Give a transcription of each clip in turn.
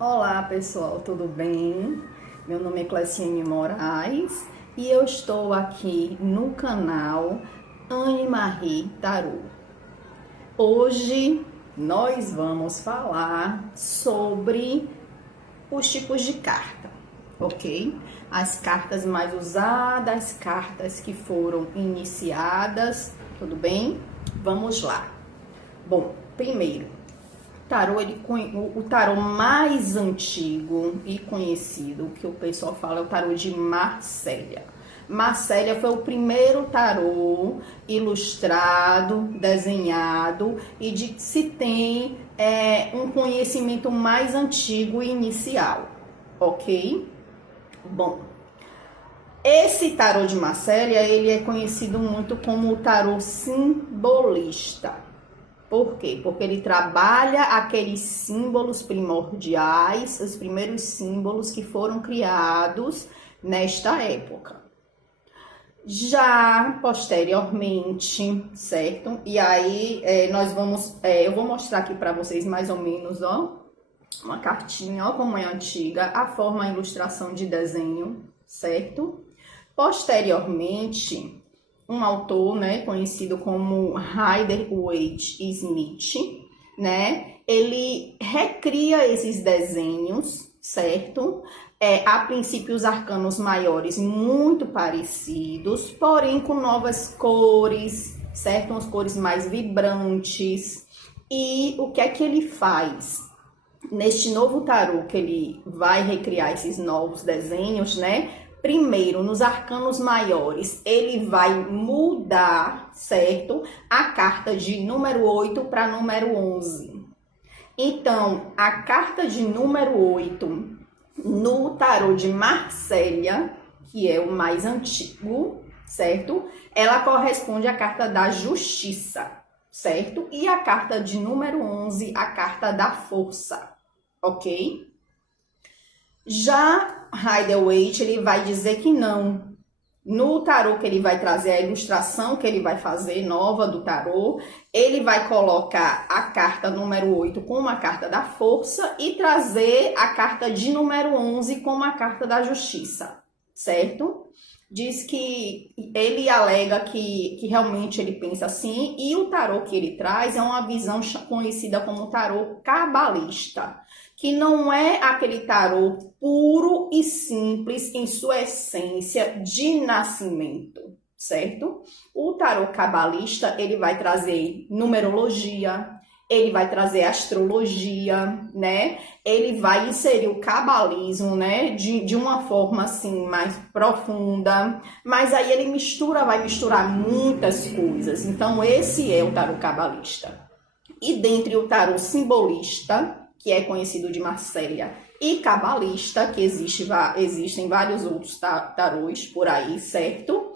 Olá pessoal, tudo bem? Meu nome é Cleciane Moraes e eu estou aqui no canal Anne Marie Tarot. Hoje nós vamos falar sobre os tipos de carta, ok? As cartas mais usadas, as cartas que foram iniciadas, tudo bem? Vamos lá. Bom, primeiro, o tarô mais antigo e conhecido que o pessoal fala é o tarô de Marsella. Marsella foi o primeiro tarô ilustrado, desenhado e de que se tem um conhecimento mais antigo e inicial, ok? Bom, esse tarô de Marsella, ele é conhecido muito como o tarô simbolista. Por quê? Porque ele trabalha aqueles símbolos primordiais, os primeiros símbolos que foram criados nesta época. Já posteriormente, certo? E aí eu vou mostrar aqui para vocês mais ou menos, ó, uma cartinha, ó, como é antiga, a forma, a ilustração de desenho, certo? Posteriormente, um autor, né, conhecido como Rider-Waite-Smith, né, ele recria esses desenhos, certo? A princípio, os arcanos maiores muito parecidos, porém com novas cores, certo? Umas cores mais vibrantes. E o que é que ele faz? Neste novo tarô que ele vai recriar esses novos desenhos, né? Primeiro, nos arcanos maiores, ele vai mudar, certo? A carta de número 8 para número 11. Então, a carta de número 8 no tarô de Marsella, que é o mais antigo, certo? Ela corresponde à carta da justiça, certo? E a carta de número 11, a carta da força, ok? Já Rider-Waite, ele vai dizer que não. No tarô que ele vai trazer, a ilustração que ele vai fazer, nova do tarô, ele vai colocar a carta número 8 como a carta da força e trazer a carta de número 11 como a carta da justiça, certo? Diz que ele alega que realmente ele pensa assim, e o tarô que ele traz é uma visão conhecida como tarô cabalista, que não é aquele tarô puro e simples em sua essência de nascimento, certo? O tarô cabalista, ele vai trazer numerologia, ele vai trazer astrologia, né? Ele vai inserir o cabalismo, né? De uma forma, assim, mais profunda. Mas aí ele vai misturar muitas coisas. Então, esse é o tarô cabalista. E dentre o tarô simbolista, que é conhecido de Marsella, e cabalista, que existem vários outros tarôs por aí, certo?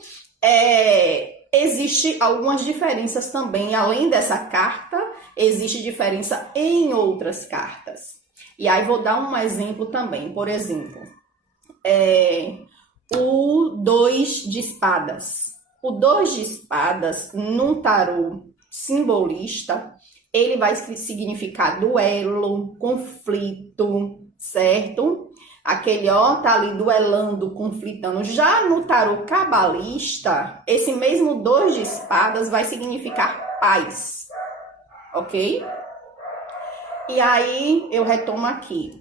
Existem algumas diferenças também, além dessa carta, existe diferença em outras cartas. E aí vou dar um exemplo também, por exemplo, o 2 de espadas. O 2 de espadas, num tarô simbolista, ele vai significar duelo, conflito, certo? Aquele, ó, tá ali duelando, conflitando. Já no tarô cabalista, esse mesmo 2 de espadas vai significar paz, ok? E aí, eu retomo aqui.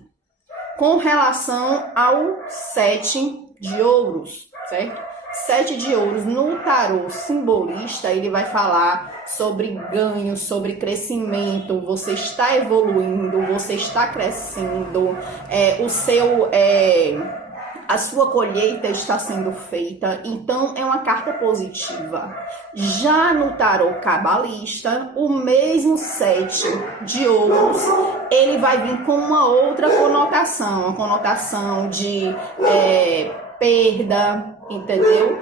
Com relação ao 7 de ouros, certo? 7 de ouros no tarô simbolista, ele vai falar sobre ganho, sobre crescimento, você está evoluindo, você está crescendo, a sua colheita está sendo feita, então é uma carta positiva. Já no tarô cabalista, o mesmo 7 de ouros, ele vai vir com uma outra conotação, a conotação de perda, entendeu?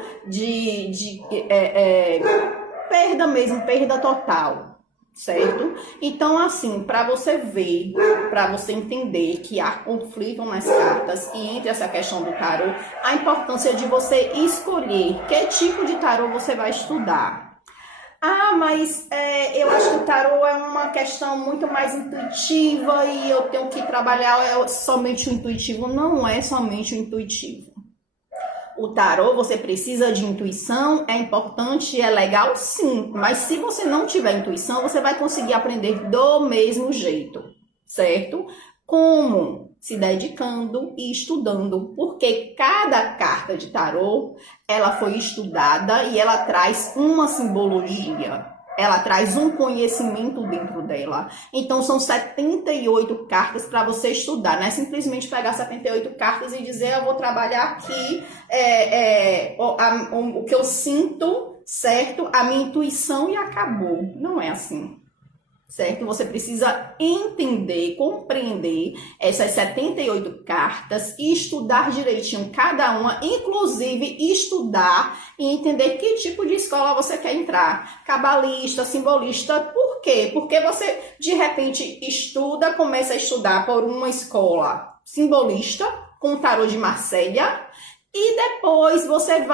Perda mesmo, perda total, certo? Então, assim, para você ver, para você entender que há conflito nas cartas e entre essa questão do tarô, a importância de você escolher que tipo de tarô você vai estudar. Ah, mas eu acho que o tarô é uma questão muito mais intuitiva e eu tenho que trabalhar somente o intuitivo. Não é somente o intuitivo. O tarô, você precisa de intuição, é importante, é legal, sim. Mas se você não tiver intuição, você vai conseguir aprender do mesmo jeito, certo? Como? Se dedicando e estudando, porque cada carta de tarô, ela foi estudada e ela traz uma simbologia. Ela traz um conhecimento dentro dela. Então, são 78 cartas para você estudar. Não é simplesmente pegar 78 cartas e dizer, eu vou trabalhar aqui o que eu sinto, certo? A minha intuição e acabou. Não é assim, certo? Você precisa entender, compreender essas 78 cartas e estudar direitinho cada uma, inclusive estudar e entender que tipo de escola você quer entrar. Cabalista, simbolista, por quê? Porque você, de repente, começa a estudar por uma escola simbolista, com o tarô de Marselha, e depois você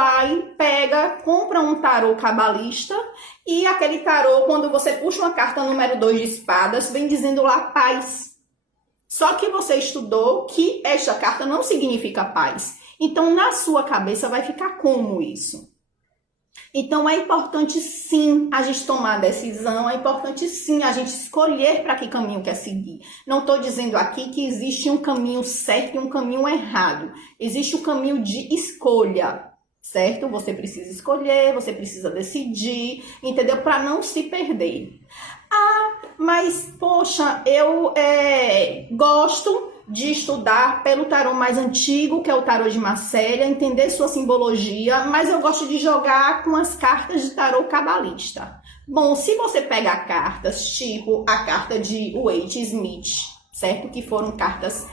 compra um tarô cabalista e aquele tarô, quando você puxa uma carta número 2 de espadas, vem dizendo lá paz. Só que você estudou que esta carta não significa paz. Então, na sua cabeça vai ficar como isso? Então, é importante sim a gente tomar a decisão, é importante sim a gente escolher para que caminho quer seguir. Não estou dizendo aqui que existe um caminho certo e um caminho errado. Existe o caminho de escolha, certo? Você precisa escolher, você precisa decidir, entendeu? Para não se perder. Ah, mas, poxa, eu gosto de estudar pelo tarô mais antigo, que é o tarô de Marselha, entender sua simbologia, mas eu gosto de jogar com as cartas de tarô cabalista. Bom, se você pegar cartas, tipo a carta de Waite Smith, certo? Que foram cartas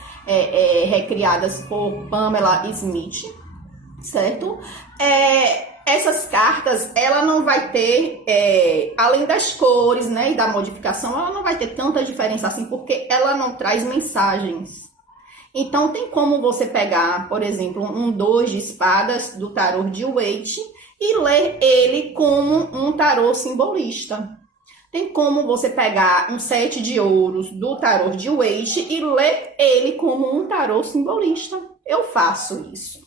recriadas por Pamela Smith, certo? Essas cartas, ela não vai ter, além das cores, né, e da modificação, ela não vai ter tanta diferença assim, porque ela não traz mensagens. Então, tem como você pegar, por exemplo, um 2 de espadas do tarô de Waite e ler ele como um tarô simbolista. Tem como você pegar um 7 de ouros do tarô de Waite e ler ele como um tarô simbolista. Eu faço isso,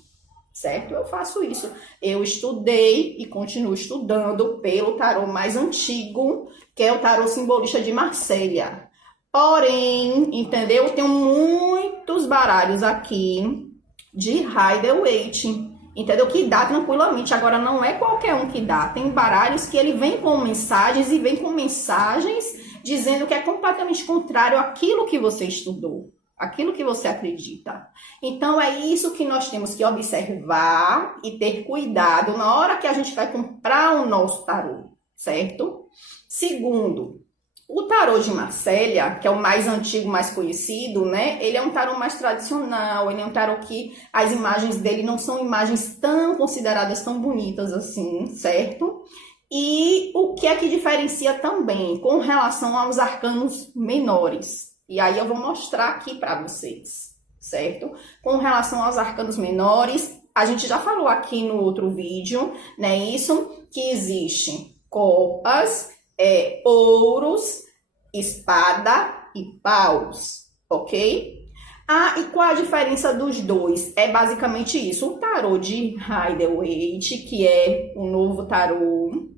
certo? Eu faço isso. Eu estudei e continuo estudando pelo tarô mais antigo, que é o tarô simbolista de Marselha. Porém, entendeu? Eu tenho muitos baralhos aqui de Rider-Waite, entendeu? Que dá tranquilamente. Agora, não é qualquer um que dá. Tem baralhos que ele vem com mensagens e vem com mensagens dizendo que é completamente contrário àquilo que você estudou, aquilo que você acredita. Então, é isso que nós temos que observar e ter cuidado na hora que a gente vai comprar o nosso tarô, certo? Segundo, o tarô de Marselha, que é o mais antigo, mais conhecido, né? Ele é um tarô mais tradicional, ele é um tarô que as imagens dele não são imagens tão consideradas tão bonitas assim, certo? E o que é que diferencia também com relação aos arcanos menores? E aí eu vou mostrar aqui para vocês, certo? Com relação aos arcanos menores, a gente já falou aqui no outro vídeo, né? Isso, que existe copas, ouros, espada e paus, ok? Ah, e qual a diferença dos dois? É basicamente isso. O tarô de Rider-Waite, que é o novo tarô,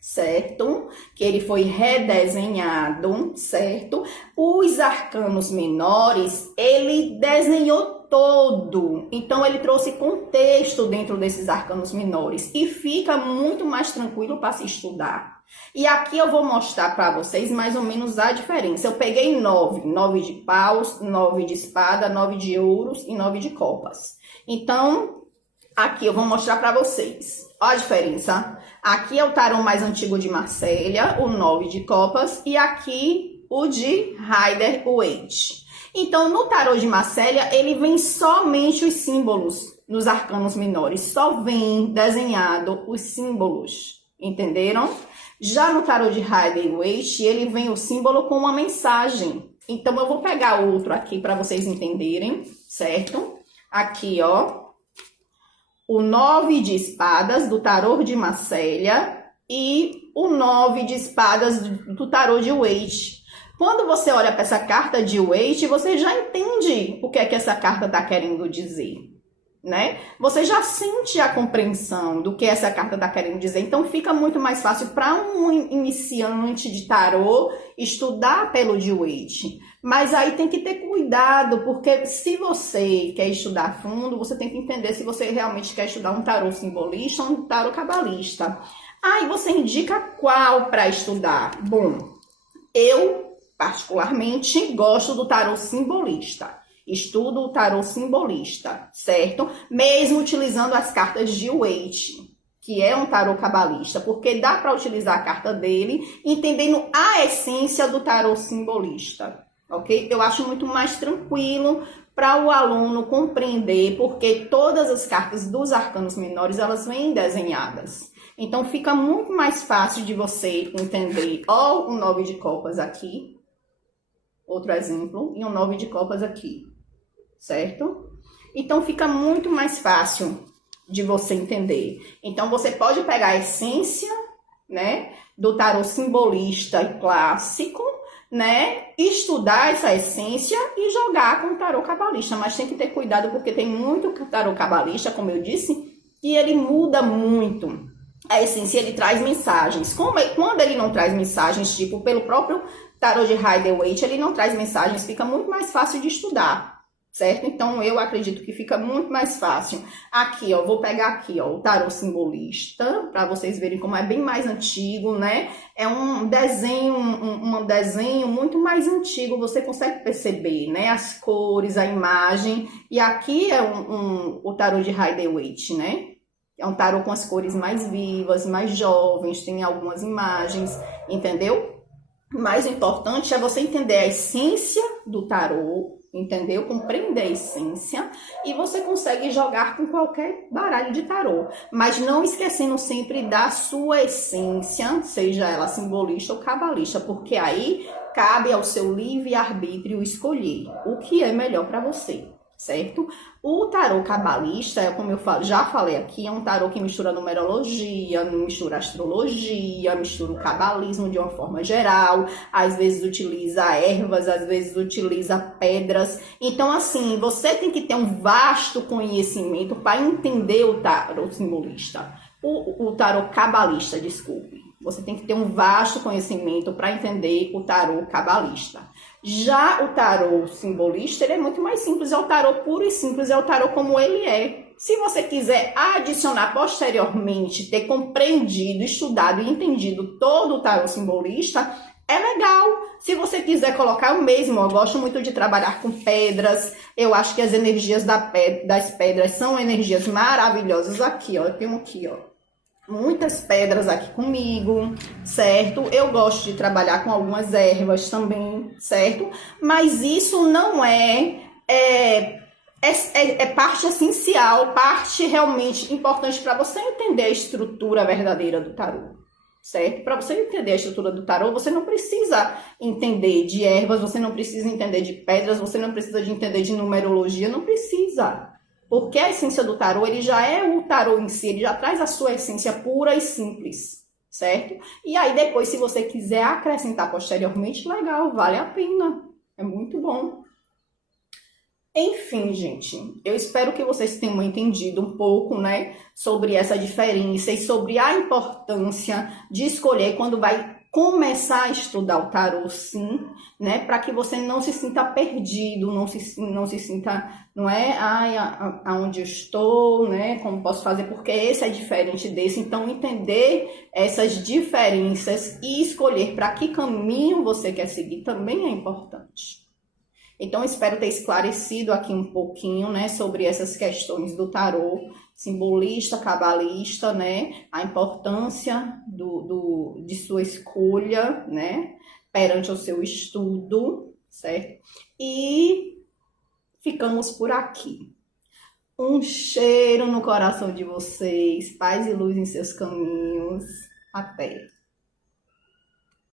certo? Que ele foi redesenhado, certo? Os arcanos menores, ele desenhou todo. Então, ele trouxe contexto dentro desses arcanos menores e fica muito mais tranquilo para se estudar. E aqui eu vou mostrar para vocês mais ou menos a diferença. Eu peguei 9 de paus, 9 de espada, 9 de ouros e 9 de copas. Então, aqui eu vou mostrar para vocês. Olha a diferença. Aqui é o tarô mais antigo de Marselha, o 9 de copas, e aqui o de Rider-Waite. Então, no tarô de Marselha, ele vem somente os símbolos nos arcanos menores. Só vem desenhado os símbolos, entenderam? Já no tarô de Rider-Waite, ele vem o símbolo com uma mensagem. Então, eu vou pegar outro aqui para vocês entenderem, certo? Aqui, ó. O 9 de espadas do tarô de Marselha, e o 9 de espadas do tarô de Waite. Quando você olha para essa carta de Waite, você já entende o que é que essa carta está querendo dizer, né? Você já sente a compreensão do que essa carta está querendo dizer. Então fica muito mais fácil para um iniciante de tarô estudar pelo de Waite. Mas aí tem que ter cuidado, porque se você quer estudar a fundo, você tem que entender se você realmente quer estudar um tarô simbolista ou um tarô cabalista. Aí você indica qual para estudar? Bom, eu particularmente gosto do tarô simbolista. Estudo o tarô simbolista, certo? Mesmo utilizando as cartas de Waite, que é um tarô cabalista, porque dá para utilizar a carta dele entendendo a essência do tarô simbolista, ok? Eu acho muito mais tranquilo para o aluno compreender, porque todas as cartas dos arcanos menores, elas vêm desenhadas. Então, fica muito mais fácil de você entender. Ó, o 9 de copas aqui, outro exemplo, e um 9 de copas aqui, certo? Então, fica muito mais fácil de você entender. Então, você pode pegar a essência, né, do tarô simbolista e clássico, né, estudar essa essência e jogar com o tarô cabalista. Mas tem que ter cuidado, porque tem muito tarô cabalista, como eu disse, e ele muda muito. A essência, ele traz mensagens. Quando ele não traz mensagens, tipo, pelo próprio tarô de Rider-Waite, ele não traz mensagens, fica muito mais fácil de estudar, certo? Então, eu acredito que fica muito mais fácil. Aqui, ó, vou pegar aqui, ó, o tarô simbolista, para vocês verem como é bem mais antigo, né? É um desenho, um desenho muito mais antigo, você consegue perceber, né? As cores, a imagem. E aqui é o tarô de Rider-Waite, né? É um tarô com as cores mais vivas, mais jovens, tem algumas imagens, entendeu? O mais importante é você entender a essência do tarô, entendeu? Compreender a essência e você consegue jogar com qualquer baralho de tarô. Mas não esquecendo sempre da sua essência, seja ela simbolista ou cabalista, porque aí cabe ao seu livre-arbítrio escolher o que é melhor para você. Certo? O tarô cabalista, como eu já falei aqui, é um tarô que mistura numerologia, mistura astrologia, mistura o cabalismo de uma forma geral, às vezes utiliza ervas, às vezes utiliza pedras. Então, assim, você tem que ter um vasto conhecimento para entender o tarô simbolista, o tarô cabalista, desculpe. Você tem que ter um vasto conhecimento para entender o tarô cabalista. Já o tarô simbolista, ele é muito mais simples, é o tarô puro e simples, é o tarô como ele é. Se você quiser adicionar posteriormente, ter compreendido, estudado e entendido todo o tarô simbolista, é legal. Se você quiser colocar o mesmo, eu gosto muito de trabalhar com pedras, eu acho que as energias das pedras são energias maravilhosas. Aqui, ó, eu tenho aqui, ó, muitas pedras aqui comigo, certo? Eu gosto de trabalhar com algumas ervas também, certo? Mas isso não é parte essencial, parte realmente importante para você entender a estrutura verdadeira do tarô, certo? Para você entender a estrutura do tarô, você não precisa entender de ervas, você não precisa entender de pedras, você não precisa de entender de numerologia, não precisa. Porque a essência do tarô, ele já é o tarô em si, ele já traz a sua essência pura e simples, certo? E aí depois, se você quiser acrescentar posteriormente, legal, vale a pena, é muito bom. Enfim, gente, eu espero que vocês tenham entendido um pouco, né, sobre essa diferença e sobre a importância de escolher quando vai começar a estudar o tarô, sim, né, para que você não se sinta perdido, não se sinta, não é, aonde eu estou, né, como posso fazer, porque esse é diferente desse. Então, entender essas diferenças e escolher para que caminho você quer seguir também é importante. Então, espero ter esclarecido aqui um pouquinho, né, sobre essas questões do tarô simbolista, cabalista, né, a importância de sua escolha, né, perante o seu estudo, certo? E ficamos por aqui. Um cheiro no coração de vocês, paz e luz em seus caminhos. Até!